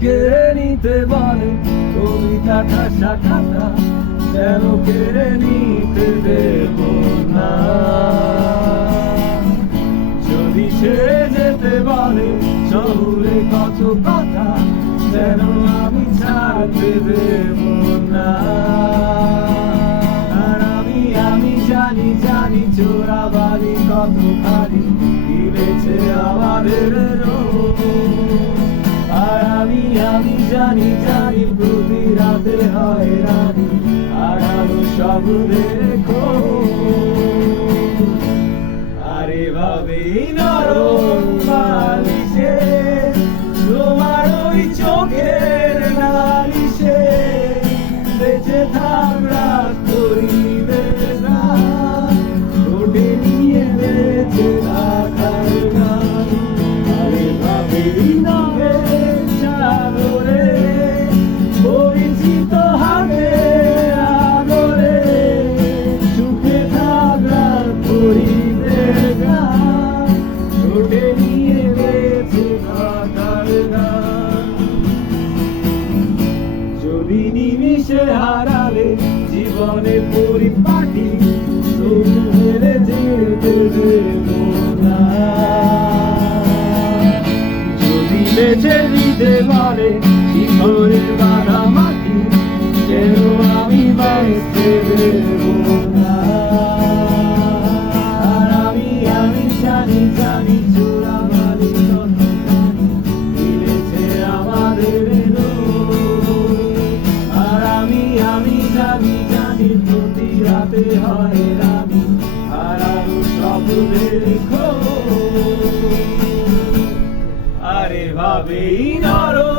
কেড়ে নিতে বলে কবিতা ঠাসা খাতা, যেন কেড়ে নিতে দেব না। যদি ছেড়ে যেতে বলে শহুরে কত কথা, যেন আমি ছাড়তে দেব না। আর আমি জানি জানি চোরাবালি কত খালি গিলেছে আমাদের রোগ। আর আমি জানি জানি প্রতি রাতে হয় রানি হারানো শব্দের খোঁজ। আর এভাবেই নরম বালিশে তোমার ওই চোখের নালিশে বেঁচে থাক রাত করিবে না, ঠোঁটে নিয়ে বেঁচে থাকার গান। আর এভাবেই নভের সাগরে পরিচিত হাতে আগরে সুখে থাক রাত করিবে না, ঠোঁটে নিয়ে বেঁচে থাকার গান। যদি নিমিষে হারালে জীবনে পরিপাটি, তবু হেরে যেতে দেব না। যদি বেঁচে দিতে পারে শিখরের বাঁধা মাটি, কেন আমি বাঁচতে দেব না। আর আমি জানি জানি চোরাবালি কত গিলেছে আমাদের রোগ। আর আমি জানি জানি প্রতি রাতে হয় রানি হারানো শব্দের খোঁজ। আর এভাবেই নরম